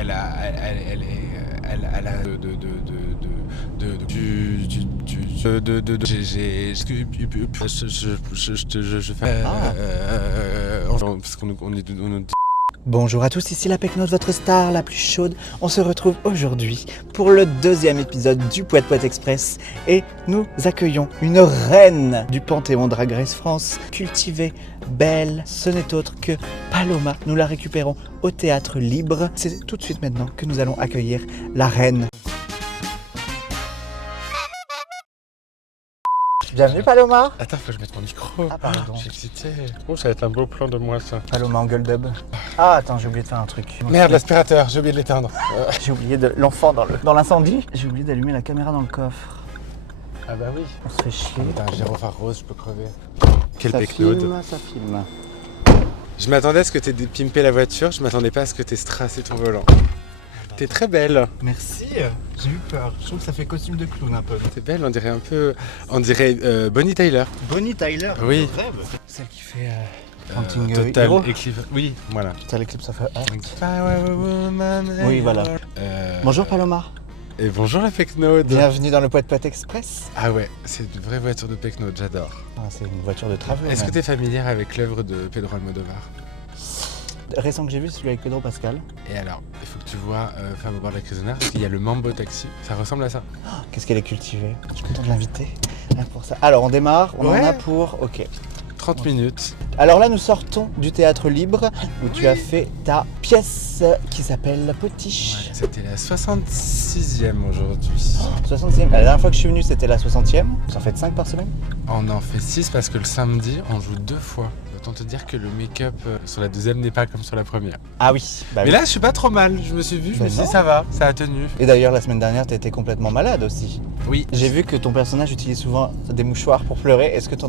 Elle a, elle est, elle a je fais parce qu'on est Bonjour à tous, ici la Pecnote, votre star la plus chaude. On se retrouve aujourd'hui pour le deuxième épisode du Poète Poète Express et nous accueillons une reine du Panthéon Drag Race France, cultivée, belle, ce n'est autre que Paloma. Nous la récupérons au Théâtre Libre. C'est tout de suite maintenant que nous allons accueillir la reine. Bienvenue Paloma. Attends, faut que je mette mon micro. Ah pardon. J'ai excité. Oh, ça va être un beau plan de moi ça. Paloma en gueule dub. Ah attends, j'ai oublié de faire un truc. Merde, l'aspirateur, j'ai oublié de l'éteindre. J'ai oublié de l'enfant dans l'incendie. J'ai oublié d'allumer la caméra dans le coffre. Ah bah oui. On se fait chier. T'as un gyrophare rose, je peux crever. Quel Ça Pecnote. filme, ça filme. Je m'attendais à ce que t'aies pimpé la voiture, je m'attendais pas à ce que t'aies strassé ton volant. T'es très belle. Merci, j'ai eu peur. Je trouve que ça fait costume de clown un peu. T'es belle, on dirait un peu... On dirait Bonnie Tyler. Bonnie Tyler, Oui. je rêve. Celle qui fait Hunting Total Hero. Eclipse. Oui, voilà. Total Eclipse of Heart. Woman. Oui, voilà. Bonjour Paloma. Et bonjour la Pecnote. Bienvenue dans le Poète Poète Express. Ah ouais, c'est une vraie voiture de Pecnote, j'adore. Ah, c'est une voiture de travail. Est-ce que t'es familière avec l'œuvre de Pedro Almodovar? Récent que j'ai vu, c'est celui avec Pedro Pascal. Et alors, il faut que tu vois Femme au bord de la Crisonneur, parce qu'il y a le Mambo Taxi, ça ressemble à ça. Qu'est-ce qu'elle est cultivée. Je suis content de l'inviter. Rien pour ça. Alors on démarre, on Ouais. en a pour... Ok. 30 minutes. Alors là, nous sortons du Théâtre Libre où tu as fait ta pièce qui s'appelle Potiche. C'était la 66e aujourd'hui. 60e. La dernière fois que je suis venu, c'était la 60e. Vous en faites 5 par semaine? On en fait 6 parce que le samedi, on joue 2 fois. Autant te dire que le make-up sur la deuxième n'est pas comme sur la première. Ah oui. Bah Mais oui. là, je suis pas trop mal. Je me suis vu, je Ben me suis dit non. ça va, ça a tenu. Et d'ailleurs, la semaine dernière, tu étais complètement malade aussi. Oui. J'ai vu que ton personnage utilise souvent des mouchoirs pour pleurer. Est-ce que tu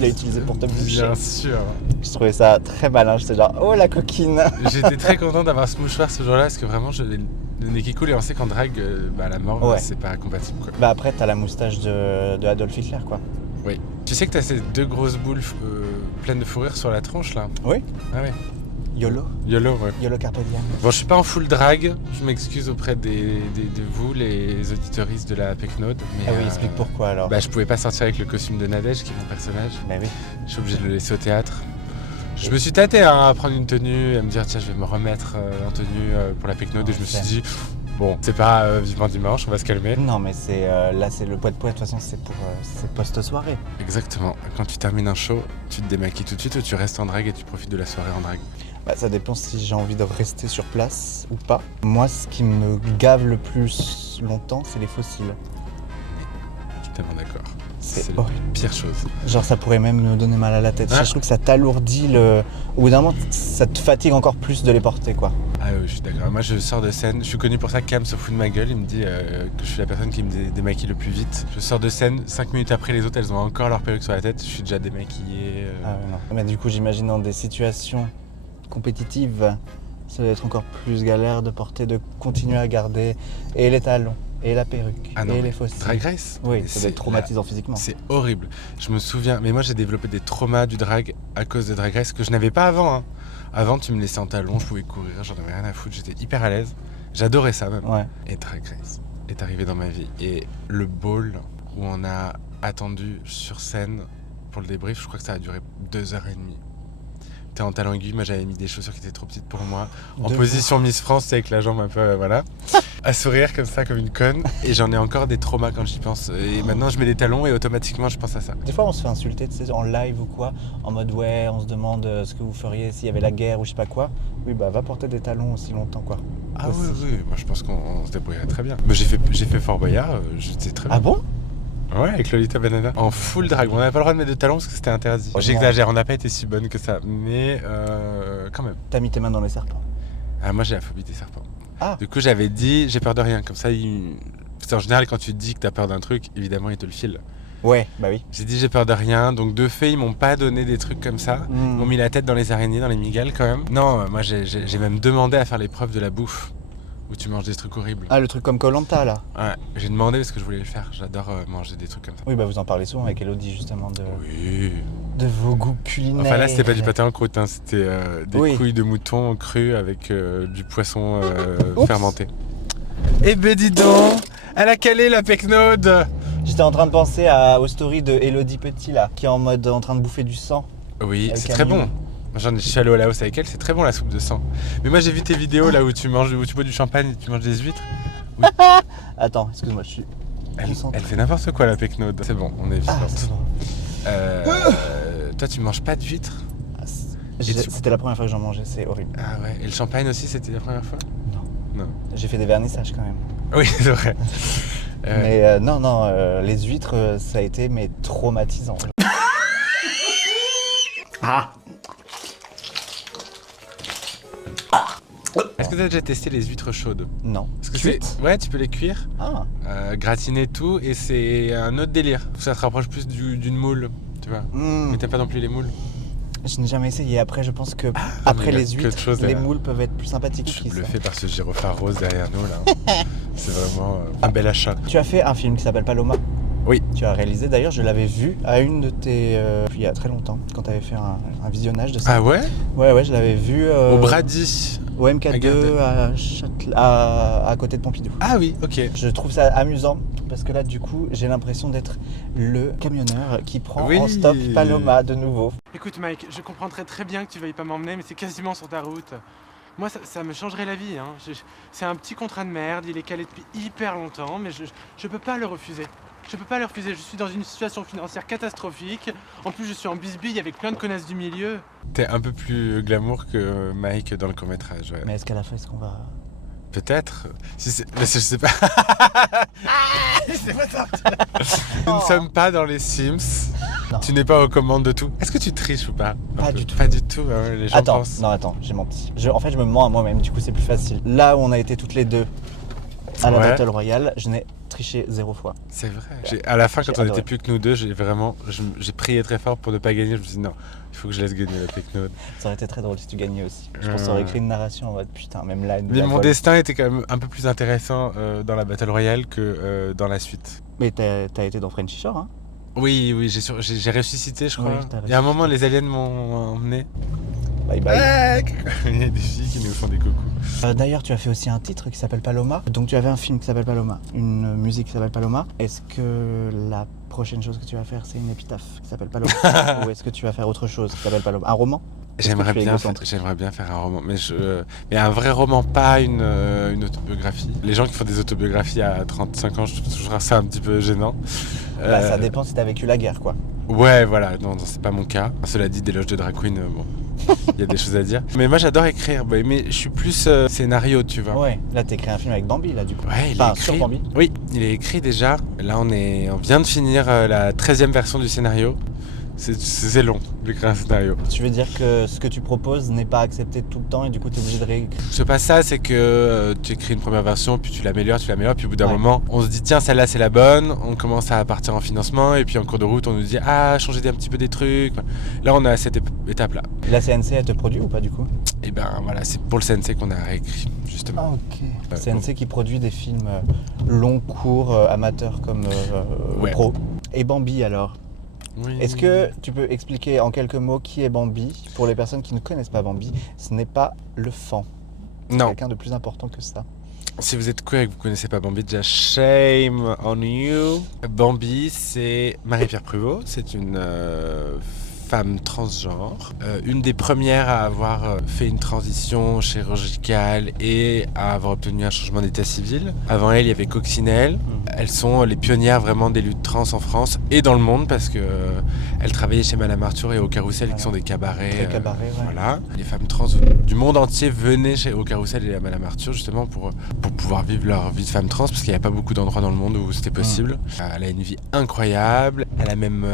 l'as utilisé pour te boucher? Bien sûr. Je trouvais ça très malin. J'étais genre, oh la coquine. J'étais très content d'avoir ce mouchoir ce jour-là parce que vraiment, j'avais le nez qui coule et on sait qu'en drague, la mort, Ouais. c'est pas compatible quoi. Bah après, t'as la moustache de Adolf Hitler, quoi. Oui. Tu sais que t'as ces 2 grosses boules pleines de fourrure sur la tronche là? Oui. Ah ouais. YOLO. YOLO, ouais. YOLO Carpe Diem. Bon, je suis pas en full drague, je m'excuse auprès de vous, les auditoristes de la Pecnote. Mais Ah oui, explique pourquoi alors. je pouvais pas sortir avec le costume de Nadège, qui est mon personnage. Bah oui. Je suis obligé de le laisser au théâtre. Je me suis tâté à prendre une tenue, à me dire tiens, je vais me remettre en tenue pour la Pecnote. Et je me suis dit, bon, c'est pas vivement dimanche, on va se calmer. Non, mais c'est là, c'est le poète-poète. De toute façon, c'est pour c'est post-soirée. Exactement. Quand tu termines un show, tu te démaquilles tout de suite ou tu restes en drague et tu profites de la soirée en drague. Bah, ça dépend si j'ai envie de rester sur place ou pas. Moi, ce qui me gave le plus longtemps, c'est les fossiles. Totalement d'accord. C'est la horrible. pire chose. Genre, ça pourrait même me donner mal à la tête. Ah. Je trouve que ça t'alourdit le. Au bout d'un moment, ça te fatigue encore plus de les porter, quoi. Ah oui, je suis d'accord. Moi, je sors de scène. Je suis connu pour ça. Cam se fout de ma gueule. Il me dit que je suis la personne qui me démaquille le plus vite. Je sors de scène. 5 minutes après, les autres, elles ont encore leur perruque sur la tête. Je suis déjà démaquillé. Ah ouais, non. Mais du coup, j'imagine dans des situations compétitives, ça doit être encore plus galère de porter, de continuer à garder et les talons, et la perruque, Ah non, et mais les fossiles. Drag Race. Oui, Mais ça doit être traumatisant physiquement. C'est horrible. Je me souviens. Mais moi, j'ai développé des traumas du drag à cause de Drag Race que je n'avais pas avant. Hein. Avant, tu me laissais en talons, je pouvais courir, j'en avais rien à foutre. J'étais hyper à l'aise. J'adorais ça même. Ouais. Et Drag Race est arrivé dans ma vie. Et le ball où on a attendu sur scène pour le débrief, je crois que ça a duré 2h30. T'es en talons aiguilles, moi j'avais mis des chaussures qui étaient trop petites pour moi. En Debout. position Miss France, c'est avec la jambe un peu, voilà. À sourire comme ça, comme une conne. Et j'en ai encore des traumas quand j'y pense. Et maintenant je mets des talons et automatiquement je pense à ça. Des fois, on se fait insulter, tu sais, en live ou quoi, en mode ouais, on se demande ce que vous feriez s'il y avait la guerre ou je sais pas quoi. Oui, bah va porter des talons aussi longtemps, quoi. Ah Aussi. oui, moi je pense qu'on se débrouillerait très bien. Mais j'ai fait Fort Boyard, j'étais très bien. Ah bon? Ouais, avec Lolita Banana. En full drag. On n'avait pas le droit de mettre de talons parce que c'était interdit. Oh, J'exagère, on n'a pas été si bonne que ça. Mais quand même. T'as mis tes mains dans les serpents. Ah, moi j'ai la phobie des serpents. Ah. Du coup j'avais dit j'ai peur de rien. Comme ça, parce qu'en général quand tu te dis que t'as peur d'un truc, évidemment ils te le filent. Ouais, bah oui. J'ai dit j'ai peur de rien. Donc de fait ils m'ont pas donné des trucs comme ça. Ils m'ont mis la tête dans les araignées, dans les migales quand même. Non, moi j'ai même demandé à faire l'épreuve de la bouffe. Où tu manges des trucs horribles. Ah, le truc comme Koh-Lanta, là. Ouais, j'ai demandé parce que je voulais le faire. J'adore manger des trucs comme ça. Oui, bah vous en parlez souvent avec Elodie, justement, de... Oui. de vos goûts culinaires. Enfin là, c'était pas du pâté en croûte, hein, c'était des Oui. couilles de mouton crues avec du poisson Oups. fermenté. Eh ben dis donc, elle a calé la pecnode. J'étais en train de penser aux stories de Elodie Petit là, qui est en mode en train de bouffer du sang. Oui, Avec c'est très Camille. bon. Je suis allé au Laos avec elle, c'est très bon la soupe de sang. Mais moi j'ai vu tes vidéos là où tu bois du champagne et tu manges des huîtres. Attends, excuse-moi, je suis concentré. Elle fait n'importe quoi la pecnode. C'est bon, on est Ah, vivante. c'est bon. Toi tu manges pas d'huîtres? C'était la première fois que j'en mangeais, c'est horrible. Ah ouais, et le champagne aussi c'était la première fois? Non. Non. J'ai fait des vernissages quand même. Oui, c'est vrai. Mais non, les huîtres, ça a été mais traumatisant. Ah. Est-ce que tu as déjà testé les huîtres chaudes? Non. Parce que Cuites? ouais, tu peux les cuire, Ah. gratiner tout, et c'est un autre délire. Ça se rapproche plus d'une moule, tu vois. Mm. Mais t'aimes pas non plus les moules? Je n'ai jamais essayé. Après, je pense que après mais les il y a que de huîtres, choses les à- moules peuvent être plus sympathiques. Je suis qu'ils sont. bluffé par ce gyrophare rose derrière nous là. C'est vraiment un bel achat. Tu as fait un film qui s'appelle Paloma. Oui. Tu as réalisé, d'ailleurs, je l'avais vu à une de tes. Il y a très longtemps, quand tu avais fait un visionnage de ça. Ah ouais? Ouais, je l'avais vu. Au Brady. Au MK2 à côté de Pompidou. Ah oui, ok. Je trouve ça amusant parce que là, du coup, j'ai l'impression d'être le camionneur qui prend Oui. en stop Paloma de nouveau. Écoute Mike, je comprendrais très bien que tu veuilles pas m'emmener, mais c'est quasiment sur ta route. Moi, ça me changerait la vie. Hein. C'est un petit contrat de merde, il est calé depuis hyper longtemps, mais je peux pas le refuser. Je peux pas le refuser, je suis dans une situation financière catastrophique. En plus, je suis en bisbille avec plein de connasses du milieu. T'es un peu plus glamour que Mike dans le court-métrage, ouais. Mais est-ce qu'à la fin, est-ce qu'on va. Peut-être. Si c'est... Mais je sais pas. Nous ne sommes pas dans les Sims. Non. Tu n'es pas aux commandes de tout. Est-ce que tu triches ou pas? Pas Un peu. du tout. Pas du tout, les gens Attends, pensent. non, attends, j'ai menti. En fait, je me mens à moi-même, du coup, c'est plus facile. Là où on a été toutes les deux à la Ouais. Battle Royale, je n'ai triché 0 fois. C'est vrai. À la fin, quand J'ai on adoré. était plus que nous deux, j'ai prié très fort pour ne pas gagner. Je me suis dit non, il faut que je laisse gagner la Pecnode. Ça aurait été très drôle si tu gagnais aussi. Je pense qu'on aurait écrit une narration en mode putain, même là, elle nous Mais la mon vole. destin était quand même un peu plus intéressant dans la Battle Royale que dans la suite. Mais t'as été dans Frenchy Shore, hein? Oui, j'ai ressuscité, je crois. Oui, t'as Il y a un moment, les aliens m'ont emmené. Bye bye. Il y a des filles qui nous font des coucous. D'ailleurs, tu as fait aussi un titre qui s'appelle Paloma. Donc, tu avais un film qui s'appelle Paloma, une musique qui s'appelle Paloma. Est-ce que la prochaine chose que tu vas faire, c'est une épitaphe qui s'appelle Paloma? Ou est-ce que tu vas faire autre chose qui s'appelle Paloma? Un roman? Est-ce que J'aimerais tu es bien, égocentrique? faire un roman, mais un vrai roman, pas une autobiographie. Les gens qui font des autobiographies à 35 ans, je trouve toujours ça un petit peu gênant. Bah, ça dépend si t'as vécu la guerre, quoi. Ouais, voilà, non, c'est pas mon cas. Cela dit, Déloge de Drag Queen, bon, il y a des choses à dire. Mais moi, j'adore écrire, mais je suis plus scénario, tu vois. Ouais, là, t'écris un film avec Bambi, là, du coup. Ouais, il est Enfin, écrit. sur Bambi. Oui, il est écrit déjà. Là, on vient de finir la 13e version du scénario. C'est long d'écrire un scénario. Tu veux dire que ce que tu proposes n'est pas accepté tout le temps et du coup, t'es obligé de réécrire? C'est pas ça, c'est que tu écris une première version, puis tu l'améliores, puis au bout d'un Ouais. moment, on se dit tiens, celle-là c'est la bonne, on commence à partir en financement, et puis en cours de route, on nous dit ah, changez un petit peu des trucs. Là, on est à cette étape-là. La CNC, elle te produit ou pas, du coup? Et ben voilà, c'est pour le CNC qu'on a réécrit, justement. Ok. Ouais, CNC qui produit des films longs, courts, amateurs comme Ouais. pro. Et Bambi, alors? Oui. Est-ce que tu peux expliquer en quelques mots qui est Bambi? Pour les personnes qui ne connaissent pas Bambi, ce n'est pas le fan. C'est Non, quelqu'un de plus important que ça. si vous êtes queer et que vous connaissez pas Bambi, déjà shame on you. Bambi, c'est Marie-Pierre Pruvot, c'est une femme transgenre, une des premières à avoir fait une transition chirurgicale et à avoir obtenu un changement d'état civil. Avant elle, il y avait Coccinelle. Elles sont les pionnières vraiment des luttes trans en France et dans le monde parce que elles travaillaient chez Madame Arthur et au Carrousel qui sont des cabarets. Très cabaret, ouais. Voilà. Les femmes trans du monde entier venaient au Carrousel et à Madame Arthur justement pour pouvoir vivre leur vie de femme trans parce qu'il n'y a pas beaucoup d'endroits dans le monde où c'était possible. Elle a une vie incroyable. Elle a même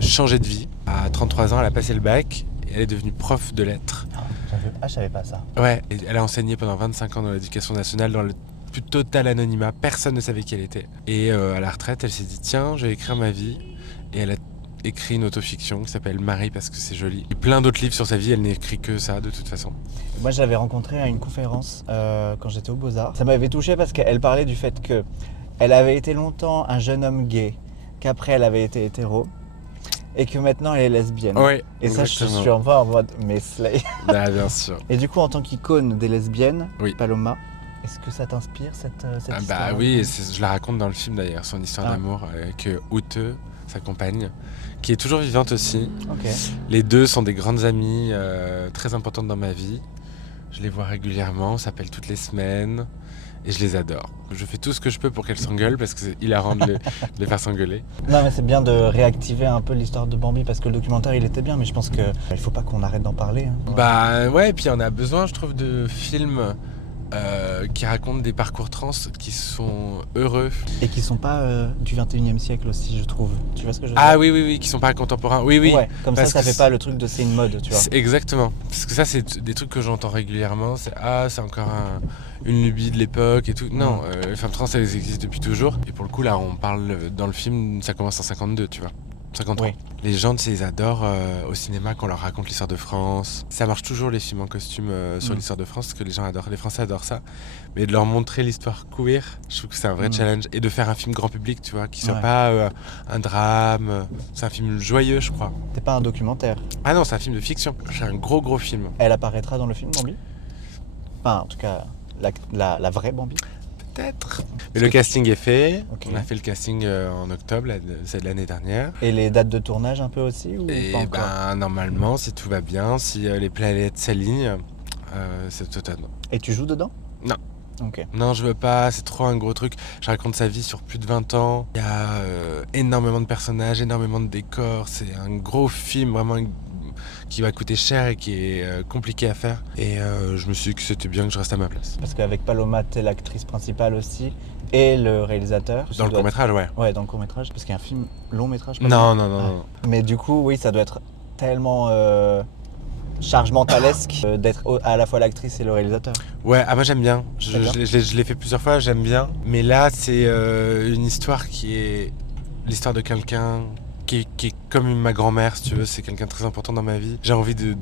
changé de vie. À 33 ans, elle a passé le bac. Et elle est devenue prof de lettres. Je savais pas ça. Ouais, et elle a enseigné pendant 25 ans dans l'éducation nationale dans le plus total anonymat. Personne ne savait qui elle était. Et à la retraite, elle s'est dit tiens, je vais écrire ma vie. Et elle a écrit une autofiction qui s'appelle Marie parce que c'est joli. Et plein d'autres livres sur sa vie, elle n'écrit que ça de toute façon. Moi, je l'avais rencontrée à une conférence quand j'étais au Beaux-Arts. Ça m'avait touché parce qu'elle parlait du fait que elle avait été longtemps un jeune homme gay, qu'après elle avait été hétéro, et que maintenant elle est lesbienne. Ouais, Et ça, je exactement. suis en mode, mais slay. Bah, bien sûr. Et du coup, en tant qu'icône des lesbiennes, Oui. Paloma, est-ce que ça t'inspire cette Ah histoire bah oui, et je la raconte dans le film d'ailleurs, son histoire Ah. d'amour avec Ute, sa compagne, qui est toujours vivante aussi. Ok. Les deux sont des grandes amies très importantes dans ma vie. Je les vois régulièrement, on s'appelle toutes les semaines et je les adore. Je fais tout ce que je peux pour qu'elles s'engueulent parce que c'est hilarant de les faire s'engueuler. Non, mais c'est bien de réactiver un peu l'histoire de Bambi parce que le documentaire il était bien, mais je pense que il faut pas qu'on arrête d'en parler. Hein. Bah ouais, et puis on a besoin, je trouve, de films qui racontent des parcours trans qui sont heureux. Et qui sont pas du 21e siècle aussi, je trouve. Tu vois ce que je veux Ah dire? oui, oui, oui, qui sont pas contemporains. Oui, oui. Ouais, comme ça, parce ça que fait pas le truc de c'est une mode, tu vois. Exactement. Parce que ça, c'est des trucs que j'entends régulièrement. C'est encore une lubie de l'époque et tout. Non, les femmes trans, elles existent depuis toujours. Et pour le coup, là, on parle dans le film, ça commence en 52, tu vois. 53. Oui. Les gens, tu sais, ils adorent au cinéma qu'on leur raconte l'histoire de France. Ça marche toujours, les films en costume sur l'histoire de France, parce que les gens adorent, les Français adorent ça. Mais de leur montrer l'histoire queer, je trouve que c'est un vrai challenge. Et de faire un film grand public, tu vois, qui soit pas un drame. C'est un film joyeux, je crois. C'est pas un documentaire. Ah non, c'est un film de fiction. C'est un gros film. Elle apparaîtra dans le film Bambi? Enfin, en tout cas, la vraie Bambi. Peut-être. Mais le casting est fait. Ok. On a fait le casting en octobre, c'est de l'année dernière. Et les dates de tournage un peu aussi ou Et pas encore? ben normalement, si tout va bien, si les planètes s'alignent, c'est automne. Et tu joues dedans? Non. Ok. Non, je veux pas, c'est trop un gros truc. Je raconte sa vie sur plus de 20 ans. Il y a énormément de personnages, énormément de décors. C'est un gros film vraiment qui va coûter cher et qui est compliqué à faire. Et je me suis dit que c'était bien que je reste à ma place. Parce qu'avec Paloma, t'es l'actrice principale aussi et le réalisateur. Dans le court-métrage, ouais. Ouais, dans le court-métrage. Parce qu'il y a un film long-métrage. Non, non, non, non. Mais du coup, oui, ça doit être tellement charge mentalesque d'être à la fois l'actrice et le réalisateur. Ouais, ah moi j'aime bien. D'accord. Je l'ai fait plusieurs fois, j'aime bien. Mais là, c'est une histoire qui est l'histoire de quelqu'un qui est comme ma grand-mère, si tu veux. C'est quelqu'un de très important dans ma vie. J'ai envie de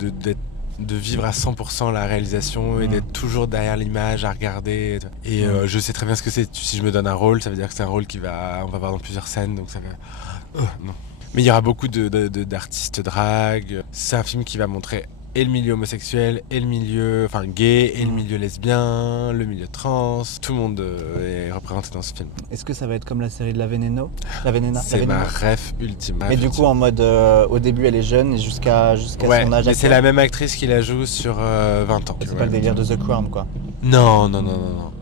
vivre à 100% la réalisation et d'être toujours derrière l'image à regarder. Et je sais très bien ce que c'est. Si je me donne un rôle, ça veut dire que c'est un rôle on va voir dans plusieurs scènes, donc ça va... non. Mais il y aura beaucoup d'artistes drag. C'est un film qui va montrer et le milieu homosexuel, et le milieu gay, et le milieu lesbien, le milieu trans. Tout le monde est représenté dans ce film. Est-ce que ça va être comme la série de La Veneno? La Venena? C'est ma rêve ultime. Mais du coup, en mode, au début, elle est jeune et jusqu'à ouais, son âge mais c'est actuel. la même actrice qui la joue sur 20 ans. C'est pas le délire de The Crown, quoi. Non.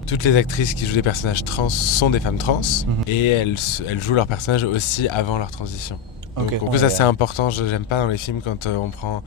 Toutes les actrices qui jouent des personnages trans sont des femmes trans et elles jouent leurs personnages aussi avant leur transition. Donc, Ok. du coup, ça c'est important. J'aime pas dans les films quand on prend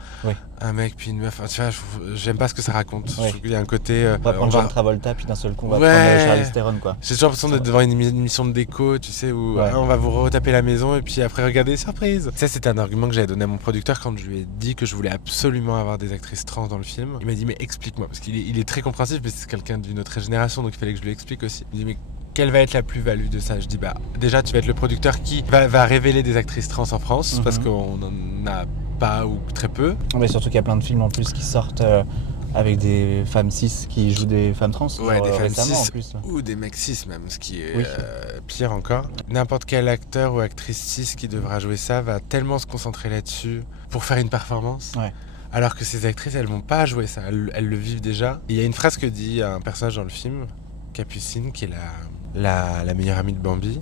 un mec puis une meuf. Tu vois, j'aime pas ce que ça raconte. Je trouve qu'il y a un côté. On va prendre John Travolta, puis d'un seul coup, on va Ouais. prendre Charlize Theron, quoi. J'ai toujours l'impression d'être devant une émission de déco, tu sais, où on va vous retaper la maison et puis après regardez, surprise. Ça, c'était un argument que j'avais donné à mon producteur quand je lui ai dit que je voulais absolument avoir des actrices trans dans le film. Il m'a dit, mais explique-moi, parce qu'il est très compréhensif, mais c'est quelqu'un d'une autre génération, donc il fallait que je lui explique aussi. Il me dit, mais quelle va être la plus-value de ça? Je dis, déjà, tu vas être le producteur qui va révéler des actrices trans en France, parce qu'on en a pas ou très peu. Mais surtout qu'il y a plein de films en plus qui sortent avec des femmes cis qui jouent des femmes trans. Ouais, des femmes récemment, cis en plus. ou des mecs cis même, ce qui est Oui. pire encore. N'importe quel acteur ou actrice cis qui devra jouer ça va tellement se concentrer là-dessus pour faire une performance. Ouais. Alors que ces actrices, elles vont pas jouer ça, elles le vivent déjà. Il y a une phrase que dit un personnage dans le film, Capucine, qui est la meilleure amie de Bambi.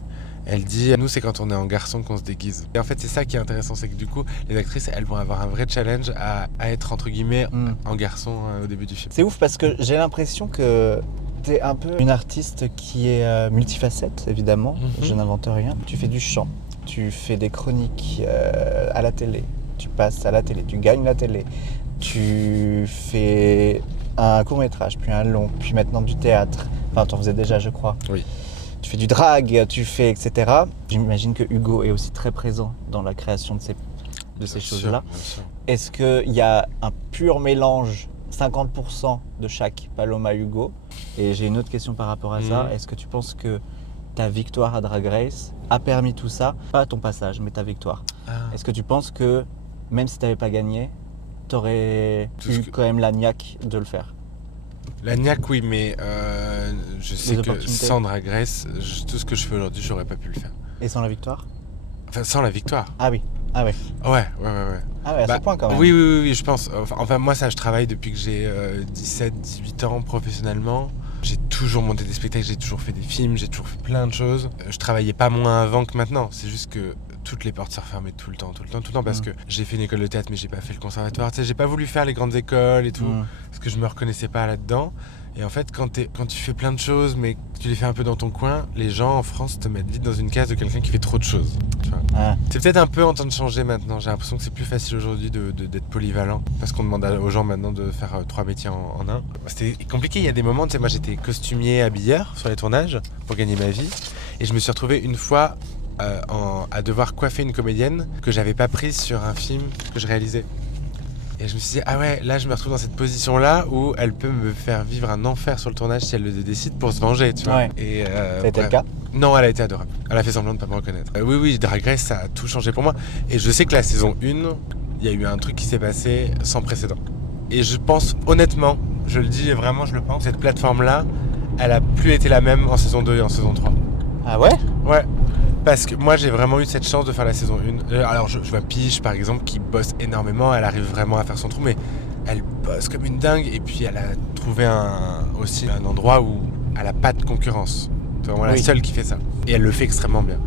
Elle dit, nous c'est quand on est en garçon qu'on se déguise. Et en fait c'est ça qui est intéressant, c'est que du coup les actrices elles vont avoir un vrai challenge à être entre guillemets en garçon au début du film. C'est ouf parce que j'ai l'impression que t'es un peu une artiste qui est multifacette évidemment, je n'invente rien. Tu fais du chant, tu fais des chroniques à la télé, tu passes à la télé, tu gagnes la télé, tu fais un court-métrage, puis un long, puis maintenant du théâtre. Enfin t'en faisais déjà je crois. Oui. Tu fais du drag, tu fais etc. J'imagine que Hugo est aussi très présent dans la création de ces choses-là. Bien sûr. Est-ce qu'il y a un pur mélange, 50% de chaque Paloma Hugo? Et j'ai une autre question par rapport à ça. Est-ce que tu penses que ta victoire à Drag Race a permis tout ça? Pas ton passage, mais ta victoire. Est-ce que tu penses que même si tu n'avais pas gagné, tu aurais eu quand même la niaque de le faire? La niaque, oui, mais je sais que opportunités. sans Drag Race, tout ce que je fais aujourd'hui, j'aurais pas pu le faire. Et sans la victoire? Enfin, sans la victoire. Ah oui. Ah ouais. Ouais. Ah ouais, à Bah, ce point quand même. oui, je pense. Enfin, moi, ça, je travaille depuis que j'ai 17-18 ans professionnellement. J'ai toujours monté des spectacles, j'ai toujours fait des films, j'ai toujours fait plein de choses. Je travaillais pas moins avant que maintenant. C'est juste que toutes les portes se refermaient tout le temps, parce que j'ai fait une école de théâtre, mais j'ai pas fait le conservatoire. Tu sais, j'ai pas voulu faire les grandes écoles et tout, parce que je me reconnaissais pas là-dedans. Et en fait, quand tu fais plein de choses, mais que tu les fais un peu dans ton coin, les gens en France te mettent vite dans une case de quelqu'un qui fait trop de choses. Tu vois. Ah. C'est peut-être un peu en train de changer maintenant. J'ai l'impression que c'est plus facile aujourd'hui d'être polyvalent, parce qu'on demande aux gens maintenant de faire 3 métiers en un. C'était compliqué, il y a des moments, tu sais, moi j'étais costumier habilleur sur les tournages pour gagner ma vie, et je me suis retrouvé une fois à devoir coiffer une comédienne que j'avais pas prise sur un film que je réalisais. Et je me suis dit, ah ouais, là je me retrouve dans cette position-là où elle peut me faire vivre un enfer sur le tournage si elle le décide pour se venger, tu vois. Ouais. Et, Ça a été le cas? Non, elle a été adorable. Elle a fait semblant de pas me reconnaître. Oui, Drag Race, ça a tout changé pour moi. Et je sais que la saison 1, il y a eu un truc qui s'est passé sans précédent. Et je pense honnêtement, je le dis vraiment, je le pense, cette plateforme-là, elle a plus été la même en saison 2 et en saison 3. Ah ouais? Ouais. Parce que moi j'ai vraiment eu cette chance de faire la saison 1. Alors je vois Piche par exemple qui bosse énormément, elle arrive vraiment à faire son trou, mais elle bosse comme une dingue, et puis elle a trouvé aussi un endroit où elle a pas de concurrence. C'est vraiment la seule qui fait ça. Et elle le fait extrêmement bien.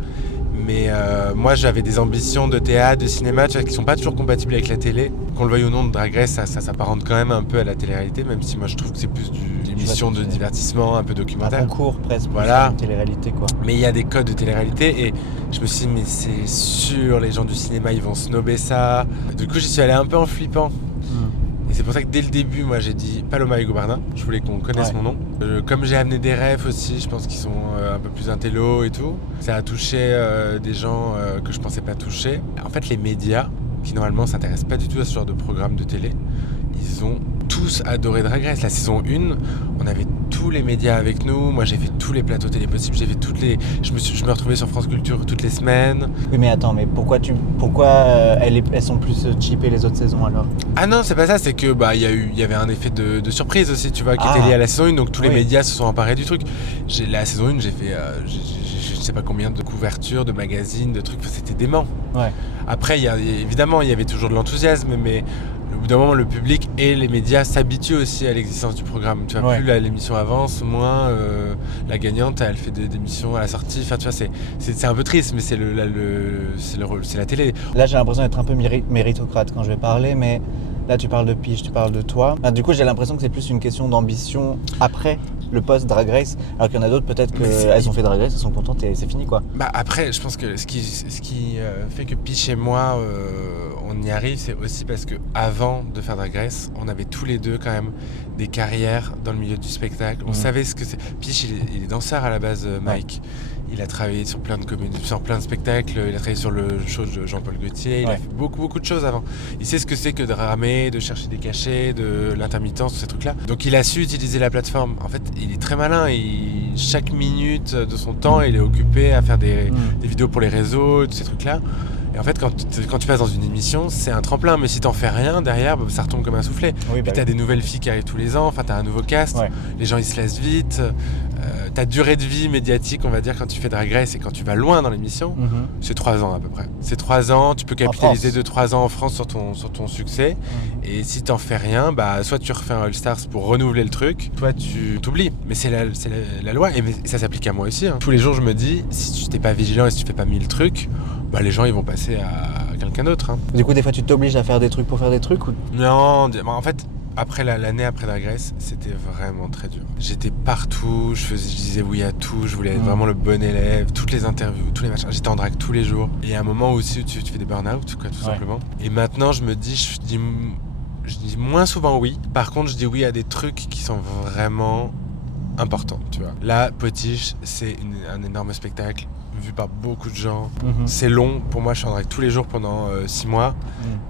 Mais moi j'avais des ambitions de théâtre, de cinéma, tu vois, qui sont pas toujours compatibles avec la télé. Qu'on le veuille ou non, de Drag Race, ça s'apparente quand même un peu à la télé-réalité, même si moi je trouve que c'est plus une émission de divertissement, un peu documentaire. Un concours presque, voilà. Une télé-réalité quoi. Mais il y a des codes de télé-réalité, et je me suis dit, mais c'est sûr, les gens du cinéma ils vont snobber ça. Du coup j'y suis allé un peu en flippant. Et c'est pour ça que dès le début, moi j'ai dit Paloma et Gobardin, je voulais qu'on connaisse mon nom. Comme j'ai amené des rêves aussi, je pense qu'ils sont un peu plus intello et tout, ça a touché des gens que je pensais pas toucher. En fait, les médias, qui normalement s'intéressent pas du tout à ce genre de programme de télé, ils ont tous adoré Drag Race. La saison 1, on avait tous les médias avec nous. Moi, j'ai fait tous les plateaux télé possibles. J'ai fait je me retrouvais sur France Culture toutes les semaines. Oui, mais attends, mais pourquoi elles sont plus cheapées les autres saisons alors? Ah non, c'est pas ça. C'est que il y avait un effet de surprise aussi, tu vois, qui était lié à la saison 1. Donc tous les médias se sont emparés du truc. La saison 1, j'ai fait, je sais pas combien de couvertures, de magazines, de trucs. Enfin, c'était dément. Ouais. Après, évidemment, il y avait toujours de l'enthousiasme, mais au bout d'un moment, le public et les médias s'habituent aussi à l'existence du programme. Tu vois, plus l'émission avance, moins la gagnante, elle fait des émissions à la sortie. Enfin, tu vois, c'est un peu triste, mais c'est la télé. Là, j'ai l'impression d'être un peu méritocrate quand je vais parler, mais là, tu parles de Piche, tu parles de toi. Du coup, j'ai l'impression que c'est plus une question d'ambition après le post Drag Race, alors qu'il y en a d'autres, peut-être qu'elles ont fait Drag Race, elles sont contentes et c'est fini quoi. Après, je pense que ce qui fait que Piche et moi on y arrive, c'est aussi parce que avant de faire Drag Race, on avait tous les deux quand même des carrières dans le milieu du spectacle. On savait ce que c'est. Piche, il est danseur à la base, Mike. Il a travaillé sur plein de spectacles, il a travaillé sur le show de Jean-Paul Gaultier, il a fait beaucoup de choses avant. Il sait ce que c'est que de ramer, de chercher des cachets, de l'intermittence, tous ces trucs-là. Donc il a su utiliser la plateforme. En fait, il est très malin, chaque minute de son temps, il est occupé à faire des vidéos pour les réseaux, tous ces trucs-là. Et en fait, quand tu passes dans une émission, c'est un tremplin, mais si t'en fais rien, derrière, ça retombe comme un soufflet. Puis t'as des nouvelles filles qui arrivent tous les ans, enfin t'as un nouveau cast, les gens ils se laissent vite. Ta durée de vie médiatique, on va dire, quand tu fais Drag Race et quand tu vas loin dans l'émission, c'est 3 ans à peu près. C'est 3 ans, tu peux capitaliser 2-3 ans en France sur ton succès. Et si t'en fais rien, soit tu refais un All Stars pour renouveler le truc, soit tu t'oublies. Mais c'est la loi, et ça s'applique à moi aussi. Tous les jours, je me dis, si tu t'es pas vigilant et si tu fais pas 1000 trucs, les gens ils vont passer à quelqu'un d'autre. Du coup, des fois, tu t'obliges à faire des trucs pour faire des trucs ou... Non, en fait, après l'année après Drag Race, c'était vraiment très dur. J'étais partout, je disais oui à tout, je voulais être vraiment le bon élève, toutes les interviews, tous les machins. J'étais en drague tous les jours. Et il y a un moment aussi où tu fais des burn-out, quoi, tout simplement. Et maintenant, je dis moins souvent oui. Par contre, je dis oui à des trucs qui sont vraiment importants, tu vois. Là, Potiche, c'est un énorme spectacle vu par beaucoup de gens. C'est long, pour moi je suis en drague tous les jours pendant 6 mois,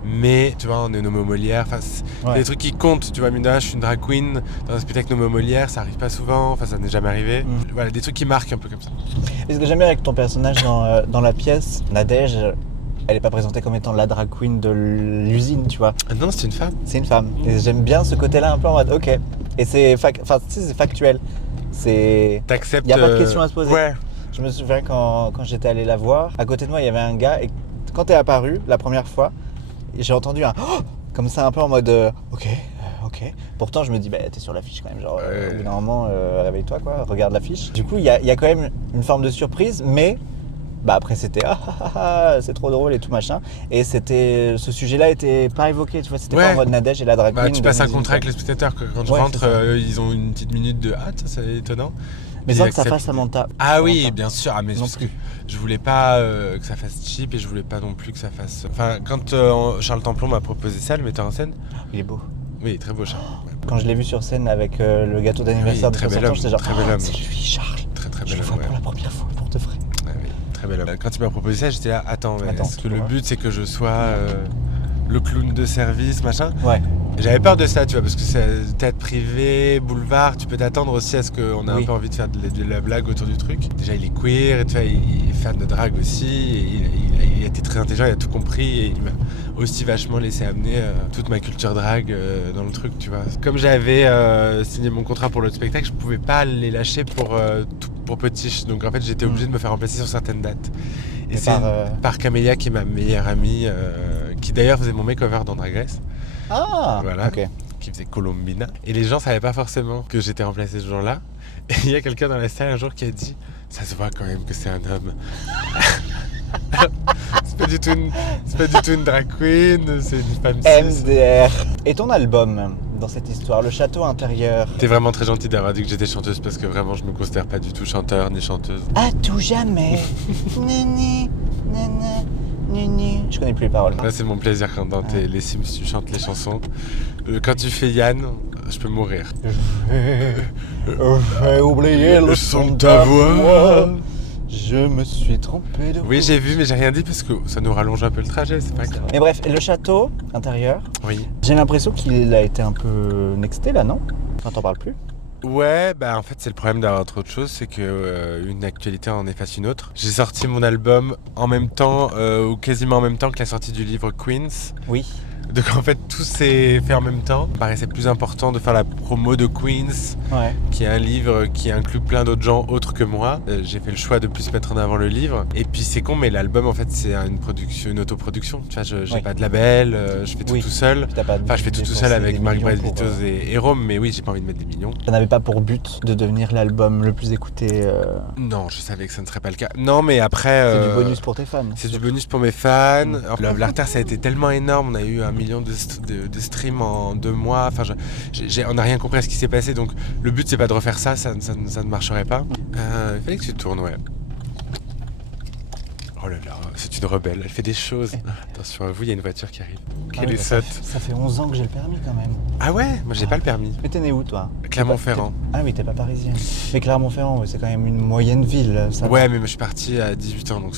mais tu vois, on est nommé Molière, c'est des trucs qui comptent, tu vois. Mina, je suis une drag queen dans un spectacle nommé Molière, ça arrive pas souvent, ça n'est jamais arrivé. Voilà, des trucs qui marquent un peu comme ça. Et ce que j'aime bien avec ton personnage dans la pièce, Nadège, elle est pas présentée comme étant la drag queen de l'usine, tu vois. Non, c'est une femme. C'est une femme. Et j'aime bien ce côté-là un peu en mode ok. Et c'est factuel. T'acceptes. Il y a pas de question à se poser. Ouais. Je me souviens quand j'étais allé la voir, à côté de moi il y avait un gars et quand t'es apparu la première fois, j'ai entendu un oh comme ça, un peu en mode ok. Pourtant, je me dis, t'es sur l'affiche quand même. Genre, au bout d'un moment, réveille-toi, quoi, regarde l'affiche. Du coup, il y a quand même une forme de surprise, mais après, c'était c'est trop drôle et tout machin. Et ce sujet-là était pas évoqué, tu vois, c'était pas en mode Nadège et la drag queen. Tu passes un contrat avec les spectateurs, quoi. Quand je rentre, ils ont une petite minute de ça c'est étonnant. Mais sans que ça fasse Samantha. Oui, bien sûr. Mais parce que je voulais pas que ça fasse cheap et je voulais pas non plus que ça fasse. Enfin, quand Charles Templon m'a proposé ça, le metteur en scène. Il est beau. Oui, très beau Charles. Quand je l'ai vu sur scène avec le gâteau d'anniversaire de 60 ans, j'étais genre très bel homme. C'est lui, Charles. Très bel homme. Je le vois pour la première fois, pour de vrai. Oui, très bel homme. Quand il m'a proposé ça, j'étais là, attends, est-ce que le but c'est que je sois le clown de service, machin? Ouais. J'avais peur de ça, tu vois, parce que c'est théâtre privé, boulevard, tu peux t'attendre aussi à ce qu'on a un peu envie de faire de la blague autour du truc. Déjà, il est queer, et tu vois, il est fan de drague aussi, et il a été très intelligent, il a tout compris, et il m'a aussi vachement laissé amener toute ma culture drague dans le truc, tu vois. Comme j'avais signé mon contrat pour l'autre spectacle, je pouvais pas les lâcher pour Petit, donc en fait j'étais obligé de me faire remplacer sur certaines dates. Et c'est par Camélia qui est ma meilleure amie, qui d'ailleurs faisait mon makeover dans Drag Race. Voilà, qui faisait Colombina. Et les gens savaient pas forcément que j'étais remplacé ce jour-là. Et il y a quelqu'un dans la salle un jour qui a dit « Ça se voit quand même que c'est un homme. » C'est pas du tout une drag queen, c'est une femme cis. MDR. Et ton album dans cette histoire, Le Château Intérieur. T'es vraiment très gentil d'avoir dit que j'étais chanteuse parce que vraiment je me considère pas du tout chanteur ni chanteuse. À tout jamais. Nini, nana. Je connais plus les paroles. Là, c'est mon plaisir quand dans les Sims tu chantes les chansons. Quand tu fais Yann, je peux mourir. J'ai oublié le son de ta voix. Je me suis trompé de Oui, j'ai vu, mais j'ai rien dit parce que ça nous rallonge un peu le trajet, c'est pas grave. Mais bref, le château intérieur, j'ai l'impression qu'il a été un peu nexté là, non? Enfin, t'en parles plus? Ouais, en fait c'est le problème d'avoir trop de choses, c'est que une actualité en efface une autre. J'ai sorti mon album en même temps, ou quasiment en même temps que la sortie du livre Queens. Oui. Donc en fait tout s'est fait en même temps. Il me paraissait plus important de faire la promo de Queens, qui est un livre qui inclut plein d'autres gens autres que moi. J'ai fait le choix de plus mettre en avant le livre. Et puis c'est con, mais l'album en fait c'est une autoproduction. Tu vois, j'ai pas de label, je fais tout seul. Enfin je fais tout seul avec Marc-Brett Vitoz et Rome, mais oui j'ai pas envie de mettre des millions. Ça n'avait pas pour but de devenir l'album le plus écouté Non, je savais que ça ne serait pas le cas. Non, mais après... C'est du bonus pour tes fans. C'est du bonus pour mes fans. Love Larter, ça a été tellement énorme. On a eu 1 million de streams en 2 mois. Enfin, on n'a rien compris à ce qui s'est passé. Donc, le but, c'est pas de refaire ça. Ça ne marcherait pas. Il fallait que tu tournes, ouais. Oh là là, c'est une rebelle. Elle fait des choses. Attention à vous, il y a une voiture qui arrive. Quelle saute. Ça fait 11 ans que j'ai le permis, quand même. Ah ouais? Moi, j'ai pas le permis. Mais t'es né où, toi? Clermont-Ferrand. Ah oui, t'es pas parisien. Mais Clermont-Ferrand, c'est quand même une moyenne ville. Ça ouais, mais je suis parti à 18 ans, donc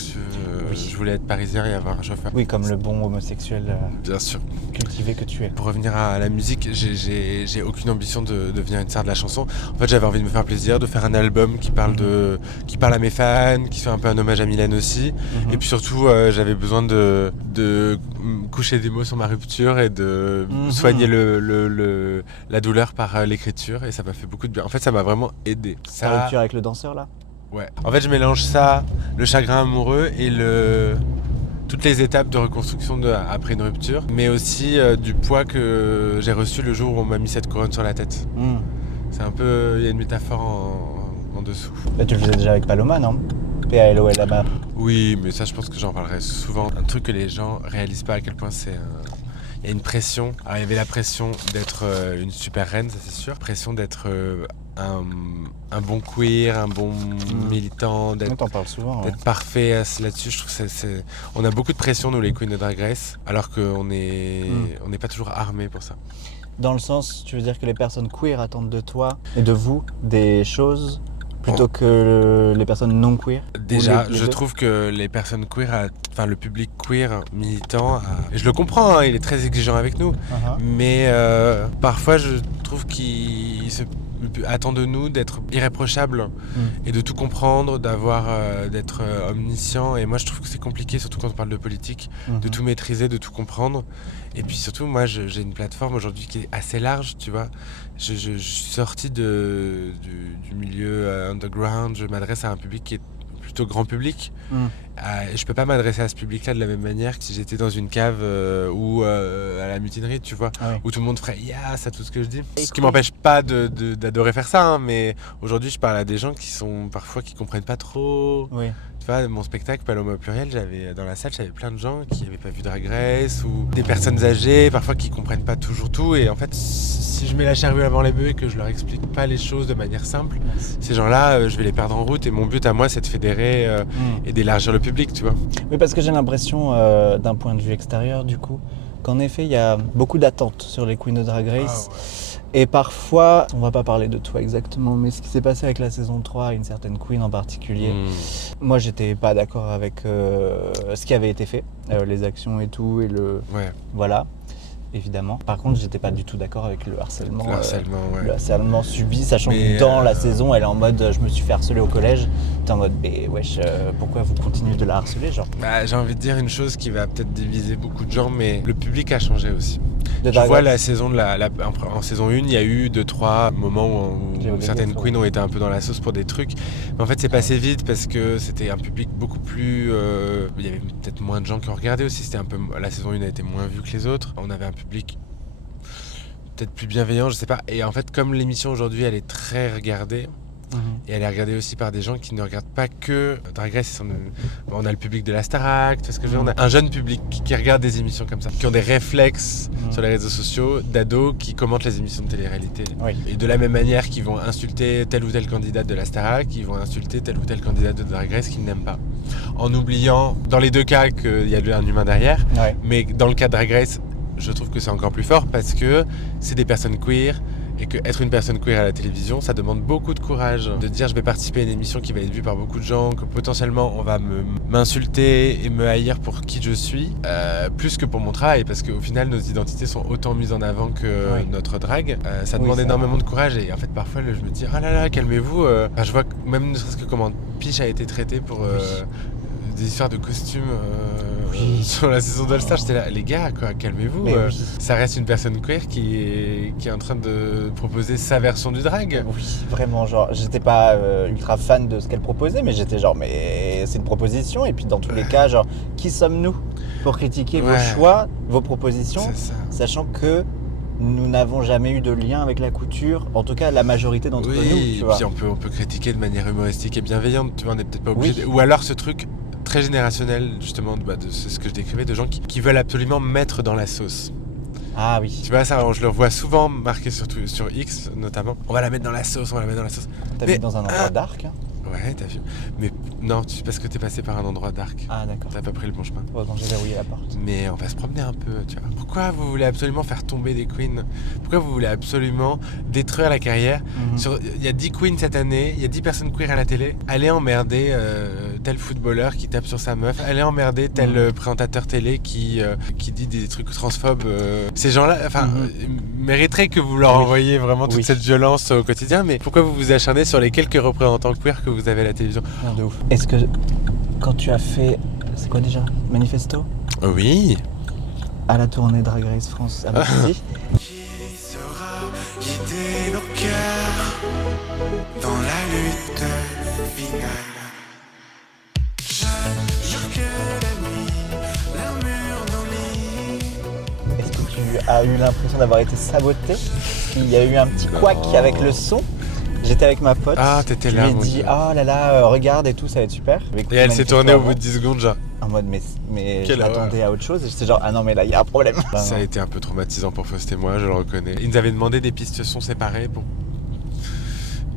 je voulais être parisien et avoir un chauffeur. Oui, comme le bon homosexuel bien sûr. Cultivé que tu es. Pour revenir à la musique, j'ai aucune ambition de devenir une star de la chanson. En fait, j'avais envie de me faire plaisir, de faire un album qui parle à mes fans, qui fait un peu un hommage à Mylène aussi. Et puis surtout, j'avais besoin de coucher des mots sur ma rupture et de soigner la douleur par l'écriture. Et ça m'a fait beaucoup de bien. En fait, ça m'a vraiment aidé. Ta rupture avec le danseur, là? Ouais. En fait, je mélange ça, le chagrin amoureux et toutes les étapes de reconstruction après une rupture, mais aussi du poids que j'ai reçu le jour où on m'a mis cette couronne sur la tête. C'est un peu... Il y a une métaphore en dessous. Tu le faisais déjà avec Paloma, non? P-A-L-O-L là-bas. Oui, mais ça, je pense que j'en parlerai souvent. Un truc que les gens réalisent pas à quel point c'est... Il y a une pression. Alors, il y avait la pression d'être une super reine, ça c'est sûr. Pression d'être un bon queer, un bon militant, t'en parles souvent, d'être parfait là-dessus. Je trouve que on a beaucoup de pression, nous, les queens de Drag Race, alors qu'on n'est pas toujours armés pour ça. Dans le sens, tu veux dire que les personnes queer attendent de toi et de vous des choses plutôt que les personnes non queer? Déjà, je trouve que les personnes queer, enfin le public queer militant, et je le comprends, il est très exigeant avec nous, mais parfois je trouve qu'il attend de nous d'être irréprochables et de tout comprendre, d'être omniscient. Et moi je trouve que c'est compliqué, surtout quand on parle de politique, de tout maîtriser, de tout comprendre. Et puis surtout, moi j'ai une plateforme aujourd'hui qui est assez large, tu vois. Je suis sorti du milieu underground, je m'adresse à un public qui est plutôt grand public. Mm. Je peux pas m'adresser à ce public-là de la même manière que si j'étais dans une cave ou à la mutinerie, tu vois, Ah oui. où tout le monde ferait yes à tout ce que je dis. Ce qui Écoute. m'empêche pas d'adorer faire ça, hein, mais aujourd'hui je parle à des gens qui sont parfois qui comprennent pas trop. Oui. Tu vois, mon spectacle Paloma au pluriel, dans la salle, j'avais plein de gens qui n'avaient pas vu Drag Race ou des personnes âgées, parfois qui comprennent pas toujours tout. Et en fait, si je mets la charrue avant les bœufs et que je leur explique pas les choses de manière simple, ces gens-là, je vais les perdre en route. Et mon but à moi, c'est de fédérer et d'élargir le public, tu vois. Oui, parce que j'ai l'impression, d'un point de vue extérieur, du coup, qu'en effet, il y a beaucoup d'attentes sur les Queens de Drag Race. Et parfois, on va pas parler de toi exactement, mais ce qui s'est passé avec la saison 3, une certaine Queen en particulier, moi, j'étais pas d'accord avec ce qui avait été fait, les actions et tout, et le... Ouais. Voilà, évidemment. Par contre, j'étais pas du tout d'accord avec le harcèlement. Le Le harcèlement subi, sachant Mais, que dans la saison, elle est en mode je me suis fait harceler au collège. T'es en mode mais wesh, pourquoi vous continuez de la harceler, genre Bah, j'ai envie de dire une chose qui va peut-être diviser beaucoup de gens, mais le public a changé aussi. de Je vois Drag la Race. saison en saison 1, il y a eu 2-3 moments J'ai où oublié certaines ça. queens ont été un peu dans la sauce pour des trucs. Mais en fait, c'est passé vite parce que c'était un public beaucoup plus. Il y avait peut-être moins de gens qui ont regardé aussi. La saison 1 a été moins vue que les autres. On avait un public peut-être plus bienveillant, je sais pas. Et en fait, comme l'émission aujourd'hui, elle est très regardée. Et elle est regardée aussi par des gens qui ne regardent pas que Drag Race. On a le public de la Starac, tu vois ce que je veux dire. On a un jeune public qui regarde des émissions comme ça, qui ont des réflexes sur les réseaux sociaux, d'ados qui commentent les émissions de télé-réalité. Oui. Et de la même manière qu'ils vont insulter telle ou telle candidate de la Starac, ils vont insulter telle ou telle candidate de Drag Race qu'ils n'aiment pas. En oubliant, dans les deux cas, qu'il y a un humain derrière, Ouais. mais dans le cas de Drag Race, je trouve que c'est encore plus fort parce que c'est des personnes queer. Et qu'être une personne queer à la télévision, ça demande beaucoup de courage. De dire je vais participer à une émission qui va être vue par beaucoup de gens, que potentiellement on va m'insulter et me haïr pour qui je suis, plus que pour mon travail, parce qu'au final nos identités sont autant mises en avant que notre drague. Ça demande énormément de courage et en fait parfois je me dis ah là là calmez-vous. Je vois que, même ne serait-ce que comment Piche a été traité pour des histoires de costumes sur la saison d'All-Star, j'étais là, les gars, quoi, calmez-vous. Ça reste une personne queer qui est en train de proposer sa version du drag. Oui, vraiment, genre, j'étais pas ultra fan de ce qu'elle proposait, mais j'étais genre, mais c'est une proposition, et puis dans tous les cas, genre, qui sommes-nous pour critiquer vos choix, vos propositions, C'est ça. sachant que nous n'avons jamais eu de lien avec la couture, en tout cas la majorité d'entre nous, Oui, tu vois. et puis on peut critiquer de manière humoristique et bienveillante, tu vois, on n'est peut-être pas obligé. Ou alors ce truc très générationnel, justement, c'est ce que je décrivais, de gens qui veulent absolument mettre dans la sauce. Ah oui. Tu vois, ça, je le vois souvent marqué sur X, notamment. On va la mettre dans la sauce, on va la mettre dans la sauce. T'as vu dans un endroit dark, hein. Ouais, t'as vu. Mais non, c'est parce que t'es passé par un endroit dark. Ah d'accord. T'as pas pris le bon chemin. Ouais, quand j'ai verrouillé la porte. Mais on va se promener un peu, tu vois. Pourquoi vous voulez absolument faire tomber des queens ? Pourquoi vous voulez absolument détruire la carrière ? Il y a 10 queens cette année, il y a 10 personnes queer à la télé. Allez emmerder tel footballeur qui tape sur sa meuf. Allez emmerder tel présentateur télé qui dit des trucs transphobes. Ces gens-là, mériteraient que vous leur envoyiez vraiment toute cette violence au quotidien. Mais pourquoi vous vous acharnez sur les quelques représentants queer que vous avez à la télévision ? Non, de ouf. Est-ce que quand tu as fait, c'est quoi déjà, Manifesto ? Oui. À la tournée Drag Race France à Bercy. Qui saura guider nos cœurs dans la lutte finale? Je jure que la nuit, l'armure nous lie. Est-ce que tu as eu l'impression d'avoir été saboté ? Il y a eu un petit couac avec le son. J'étais avec ma pote. Ah, t'étais là, Je lui ai mon dit, Dieu. oh là là, regarde et tout, ça va être super. Et elle s'est tournée au bout de 10 secondes, genre. En mode, mais je Quelle m'attendais à autre chose. Et j'étais genre, ah non, mais là, il y a un problème. Ça a été un peu traumatisant pour Faust et moi, je le reconnais. Ils nous avaient demandé des pistes son séparées pour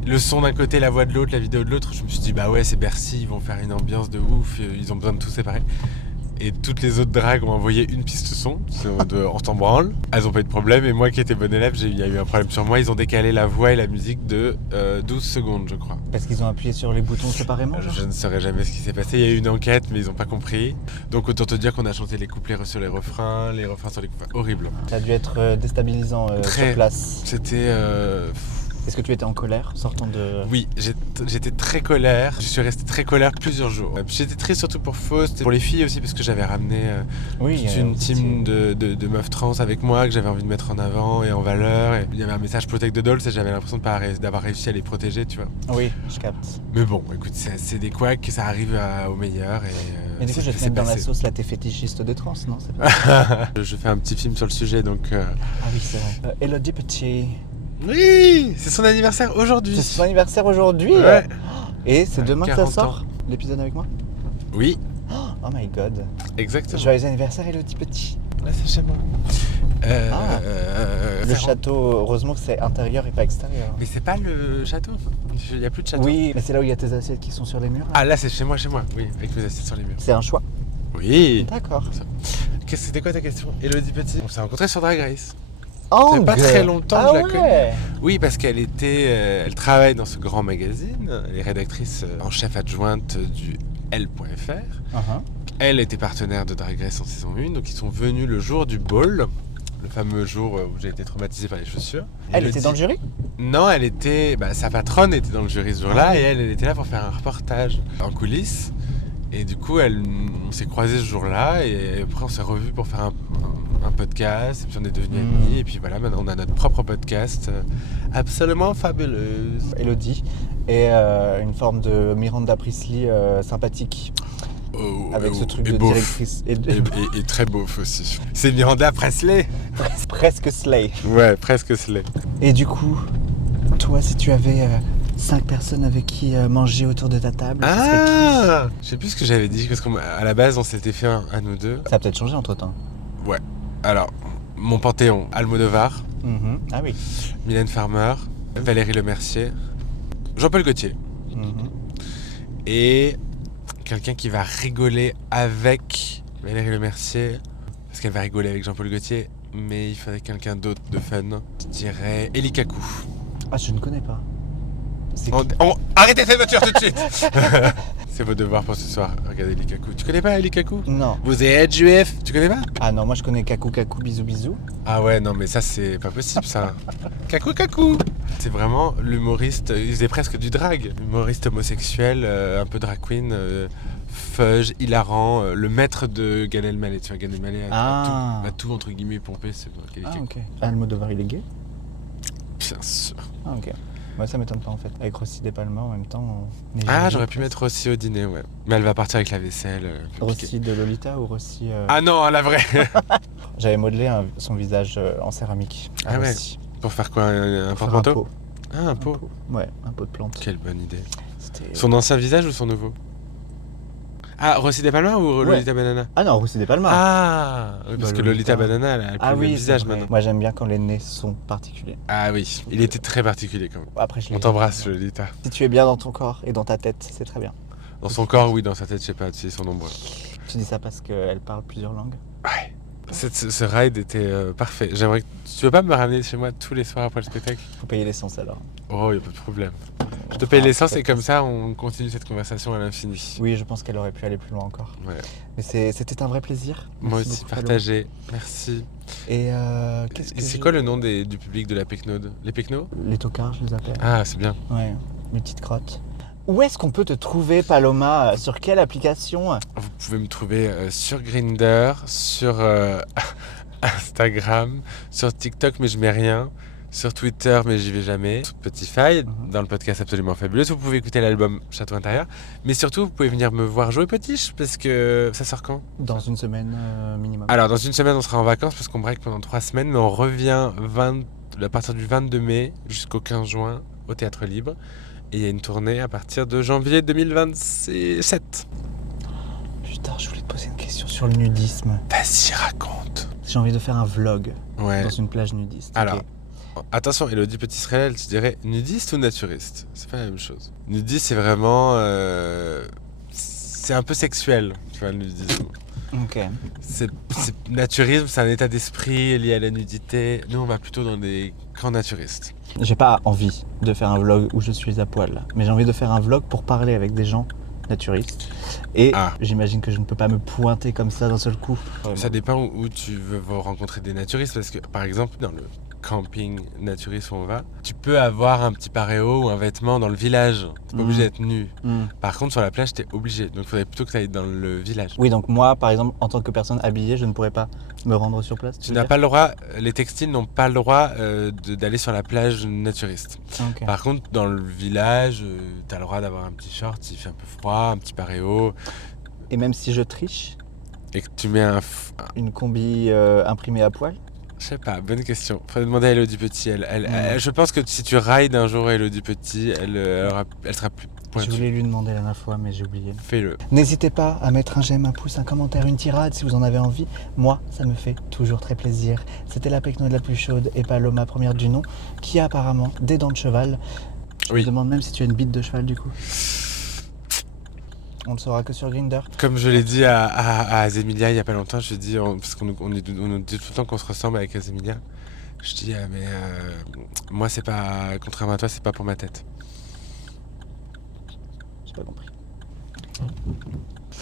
le son d'un côté, la voix de l'autre, la vidéo de l'autre. Je me suis dit, bah ouais, c'est Bercy, ils vont faire une ambiance de ouf, ils ont besoin de tout séparer. Et toutes les autres dragues ont envoyé une piste son, c'est en mode on s'en branle. Elles ont pas eu de problème, et moi qui étais bonne élève, il y a eu un problème sur moi. Ils ont décalé la voix et la musique de 12 secondes, je crois. Parce qu'ils ont appuyé sur les boutons séparément, genre. Je ne saurais jamais ce qui s'est passé. Il y a eu une enquête, mais ils n'ont pas compris. Donc autant te dire qu'on a chanté les couplets sur les refrains sur les couplets. Horrible. Ça a dû être déstabilisant Très. sur place. C'était Est-ce que tu étais en colère sortant de... Oui, j'étais très colère. Je suis resté très colère plusieurs jours. J'étais triste surtout pour Faust et pour les filles aussi parce que j'avais ramené toute une team de meufs trans avec moi que j'avais envie de mettre en avant et en valeur. Et il y avait un message Protect the Dolls et j'avais l'impression d'avoir réussi à les protéger, tu vois. Oui, je capte. Mais bon, écoute, c'est des couacs, ça arrive au meilleur. Mais du coup, je vais te mettre dans la sauce, là, t'es fétichiste de trans, non? C'est pas... Je fais un petit film sur le sujet, donc... Ah oui, c'est vrai. Elodie Petit. Oui, c'est son anniversaire aujourd'hui. C'est son anniversaire aujourd'hui. Ouais. Et c'est demain que ça 40 sort, ans. l'épisode avec moi? Oui, Oh my god. exactement. Joyeux anniversaire, Elodie Petit. Là, c'est chez moi. Le château, heureusement que c'est intérieur et pas extérieur. Mais c'est pas le château. Il n'y a plus de château. Oui, mais c'est là où il y a tes assiettes qui sont sur les murs. Là. Ah là, c'est chez moi, oui, avec mes assiettes sur les murs. C'est un choix. Oui. D'accord. C'était quoi ta question? Elodie Petit. On s'est rencontrés sur Drag Race. Oh, Ça fait pas très longtemps que je la connais. ouais. Oui, parce qu'elle elle travaille dans ce grand magazine. Elle est rédactrice en chef adjointe du L.fr. Uh-huh. Elle était partenaire de Drag Race en saison 1, donc ils sont venus le jour du ball, le fameux jour où j'ai été traumatisé par les chaussures. Elle était dans le jury? Non, elle était... sa patronne était dans le jury ce jour-là et elle était là pour faire un reportage en coulisses. Et du coup, on s'est croisés ce jour-là et après on s'est revus pour faire un podcast et puis on est devenus amis et puis voilà, maintenant on a notre propre podcast absolument fabuleuse. Elodie est une forme de Miranda Priestley sympathique. Avec ce truc de beauf. directrice. Et très beauf aussi. C'est Miranda Presley. Presque slay. Ouais, presque Slay. Et du coup, toi, si tu avais 5 personnes avec qui manger autour de ta table, ce serait qui? Ah, je sais plus ce que j'avais dit parce qu'à la base on s'était fait un à nous deux. Ça a peut-être changé entre temps. Ouais. Alors, mon panthéon, Almodovar, Ah oui. Mylène Farmer, Valérie Lemercier, Jean-Paul Gaultier et quelqu'un qui va rigoler avec Valérie Lemercier parce qu'elle va rigoler avec Jean-Paul Gaultier, mais il faudrait quelqu'un d'autre de fun. Je dirais Eli Kakou. Ah, je ne connais pas. C'est Arrêtez cette voiture tout de suite. C'est vos devoirs pour ce soir. Regardez Eli Kakou. Tu connais pas Eli Kakou? Non. Vous êtes juif? Tu connais pas? Ah non, moi je connais Kakou Kakou Bisou Bisou. Ah ouais, non mais ça c'est pas possible ça. Kakou Kakou. C'est vraiment l'humoriste, il faisait presque du drag. Humoriste homosexuel, un peu drag queen, fudge, hilarant, le maître de Gad Elmaleh. Tu vois, Gad Elmaleh a tout entre guillemets pompé. C'est Eli Kakou. Ok. Almodovar, il est gay? Bien sûr. Ah ok. Moi ça m'étonne pas en fait. Avec Rossi De Palma en même temps. Ah, j'aurais pu mettre Rossi au dîner, ouais. Mais elle va partir avec la vaisselle. Rossi de Lolita ou Rossi... Ah non, la vraie. J'avais modelé son visage en céramique. Ah ouais. Rossi. Pour faire quoi, un Pour faire porte-manteau? pot. Ah, un pot. Ouais, un pot de plante. Quelle bonne idée. C'était... Son ancien visage ou son nouveau? Ah, Rossi De Palma ou Lolita Banana? Ah non, Rossi De Palma. Ah, oui, parce Bah, que Lolita Banana, elle a le plus le même visage c'est vrai. maintenant. Moi j'aime bien quand les nez sont particuliers. Ah oui, il était très particulier quand même. Après, je On l'ai t'embrasse, vu. Lolita. Si tu es bien dans ton corps et dans ta tête, c'est très bien. Dans son corps, oui, dans sa tête, je sais pas, ils sont nombreux. Tu dis ça parce qu'elle parle plusieurs langues? Ouais. Ce ride était parfait. J'aimerais que... Tu veux pas me ramener chez moi tous les soirs après le spectacle? Faut payer l'essence alors. Oh, y a pas de problème. Je te paye l'essence et comme ça, on continue cette conversation à l'infini. Oui, je pense qu'elle aurait pu aller plus loin encore. Ouais. Mais c'était un vrai plaisir. Moi Merci aussi, beaucoup, Paloma. partagé. Merci. Et qu'est-ce que C'est quoi le nom du public de la Pecnode? Les Pecnos? Les tocards, je les appelle. Ah, c'est bien. Ouais, mes petites crottes. Où est-ce qu'on peut te trouver, Paloma? Sur quelle application? Vous pouvez me trouver sur Grindr, sur Instagram, sur TikTok, mais je mets rien. Sur Twitter, mais j'y vais jamais. Sur Spotify, dans le podcast Absolument Fabuleuse. Vous pouvez écouter l'album Château Intérieur. Mais surtout, vous pouvez venir me voir jouer Potiche, parce que ça sort quand? Dans une semaine minimum. Alors, dans une semaine, on sera en vacances, parce qu'on break pendant 3 semaines, mais on revient à partir du 22 mai jusqu'au 15 juin au Théâtre Libre. Et il y a une tournée à partir de janvier 2027. Putain, je voulais te poser une question sur le nudisme. Vas-y, raconte. J'ai envie de faire un vlog Ouais. dans une plage nudiste. Alors, Ok. attention, Elodie Petit-Israël, tu dirais nudiste ou naturiste? C'est pas la même chose. Nudiste, c'est vraiment... c'est un peu sexuel, tu vois, le nudisme. Ok. Naturisme, c'est un état d'esprit lié à la nudité. Nous, on va plutôt dans des camps naturistes. J'ai pas envie de faire un vlog où je suis à poil, mais j'ai envie de faire un vlog pour parler avec des gens naturistes. Et j'imagine que je ne peux pas me pointer comme ça d'un seul coup. Ça dépend où tu veux rencontrer des naturistes, parce que, par exemple, camping naturiste où on va, tu peux avoir un petit paréo ou un vêtement dans le village. T'es pas obligé d'être nu. Par contre, sur la plage, t'es obligé. Donc, il faudrait plutôt que tu ailles dans le village. Oui, donc moi, par exemple, en tant que personne habillée, je ne pourrais pas me rendre sur place. Tu n'as pas le droit, les textiles n'ont pas le droit d'aller sur la plage naturiste. Ok. Par contre, dans le village, tu as le droit d'avoir un petit short, il fait un peu froid, un petit paréo. Et même si je triche, Et que tu mets une combi imprimée à poil. Je sais pas, bonne question. Faudrait demander à Elodie Petit. Je pense que si tu rides un jour Elodie Petit, elle sera plus Je pointue. voulais lui demander la dernière fois, mais j'ai oublié. Fais-le. N'hésitez pas à mettre un j'aime, un pouce, un commentaire, une tirade si vous en avez envie. Moi, ça me fait toujours très plaisir. C'était la Pecno de la plus chaude et Paloma, première du nom, qui a apparemment des dents de cheval. Je Oui. me demande même si tu as une bite de cheval du coup. On le saura que sur Grindr. Comme je l'ai dit à Azemilia il y a pas longtemps, je lui ai dit, parce qu'on nous dit tout le temps qu'on se ressemble avec Azemilia, je dis, moi c'est pas, contrairement à toi, c'est pas pour ma tête. J'ai pas compris.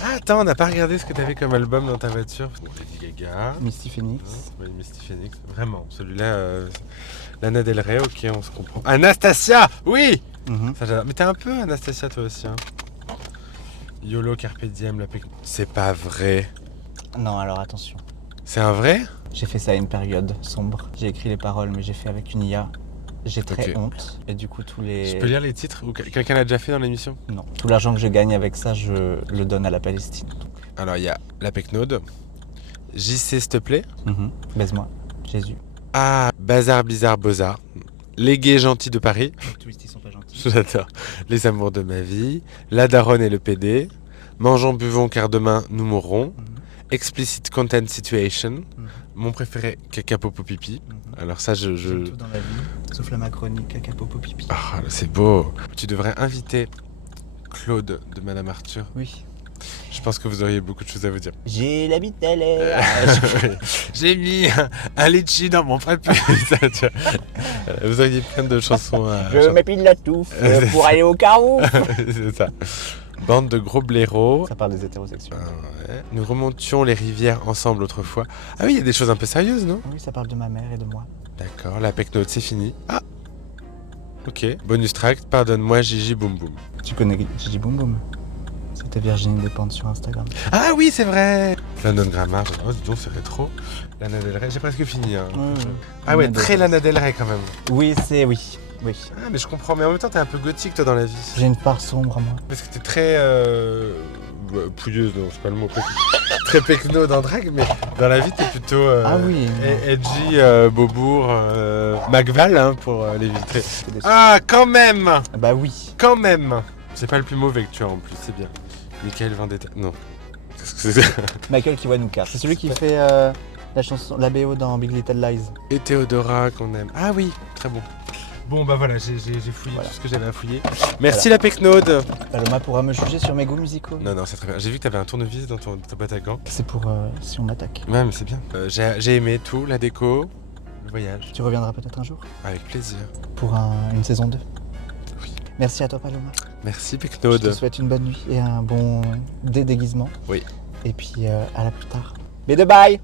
Ah, attends, on n'a pas regardé ce que t'avais comme album dans ta voiture. Bon, Lady Gaga, Misty Phoenix. oui, Misty Phoenix, vraiment, celui-là, Lana Del Rey, ok, on se comprend. Anastasia, oui. Ça, j'adore. Mais t'es un peu Anastasia toi aussi, hein. YOLO, Carpe Diem, la Pecno. C'est pas vrai. Non, alors attention. C'est un vrai? J'ai fait ça à une période sombre. J'ai écrit les paroles, mais j'ai fait avec une IA. J'ai très Ok. honte. Et du coup, tous les... Je peux lire les titres ou quelqu'un l'a déjà fait dans l'émission? Non. Tout l'argent que je gagne avec ça, je le donne à la Palestine. Alors il y a la Pecnode, JC s'il te plaît, Baise-moi, Jésus. ah Bazar Bizarre Beaux-Arts, Les Gays Gentils de Paris, Les twists, ils sont pas gentils. j'adore, Les Amours de ma vie, La Daronne et le PD, Mangeons buvons car demain nous mourrons, Explicit Content Situation, mon préféré Caca Popo Pipi. Alors ça J'aime tout dans la vie, sauf la Macronie, caca, popo, pipi. Ah, c'est beau. Tu devrais inviter Claude de Madame Arthur. Oui. Je pense que vous auriez beaucoup de choses à vous dire. J'ai la bite à l'air. J'ai mis un litchi dans mon prépuce. Vous auriez plein de chansons à Je m'épile la touffe pour aller au carreau. C'est ça. Bande de gros blaireaux. Ça parle des hétérosexuels. Ouais. Nous remontions les rivières ensemble autrefois. Ah oui, il y a des choses un peu sérieuses, non? Oui, ça parle de ma mère et de moi. D'accord, la Pecnote, c'est fini. Ah. Ok. Bonus track, pardonne-moi Gigi Boum Boum. Tu connais Gigi Boum Boum? C'était Virginie Despentes sur Instagram. Ah oui, c'est vrai. Lana Grammar, oh dis donc, c'est rétro. Lana Del Rey, j'ai presque fini. Hein. Ah ouais, Lana très Del Rey. Lana Del Rey quand même. Oui, c'est oui. Ah mais je comprends, mais en même temps t'es un peu gothique toi dans la vie. J'ai une part sombre, moi. Parce que t'es très pouilleuse, non, c'est pas le mot. Très pecno dans drag, mais dans la vie t'es plutôt Ah oui. edgy, Beaubourg, Macval hein, pour l'éviter. C'est des- Ah quand même. Bah oui. Quand même. C'est pas le plus mauvais que tu as en plus, c'est bien. Michael Vendetta. Non. Qu'est-ce que c'est? Michael Kiwanuka. C'est celui qui fait la chanson, la BO dans Big Little Lies. Et Théodora qu'on aime. Ah oui, très bon. Bon bah voilà, j'ai fouillé Voilà. tout ce que j'avais à fouiller. Merci la Pecnode. Paloma pourra me juger sur mes goûts musicaux. Non, c'est très bien. J'ai vu que t'avais un tournevis dans ta boîte à gants. C'est pour si on m'attaque. Ouais, mais c'est bien. J'ai aimé tout, la déco, le voyage. Tu reviendras peut-être un jour Avec plaisir. pour une saison 2. Oui. Merci à toi Paloma. Merci Je te Pecnode. souhaite une bonne nuit et un bon déguisement. Oui. Et puis à la plus tard. Mais de bye.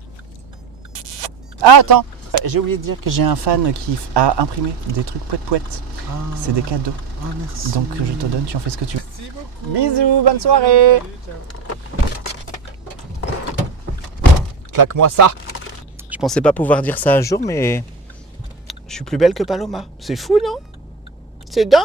Ah attends, j'ai oublié de dire que j'ai un fan qui a imprimé des trucs poète. C'est des cadeaux. Oh, merci. Donc je te donne, tu en fais ce que tu veux. Merci beaucoup. Bisous, bonne soirée. Claque-moi ça. Je pensais pas pouvoir dire ça un jour, mais je suis plus belle que Paloma. C'est fou, non? C'est dingue.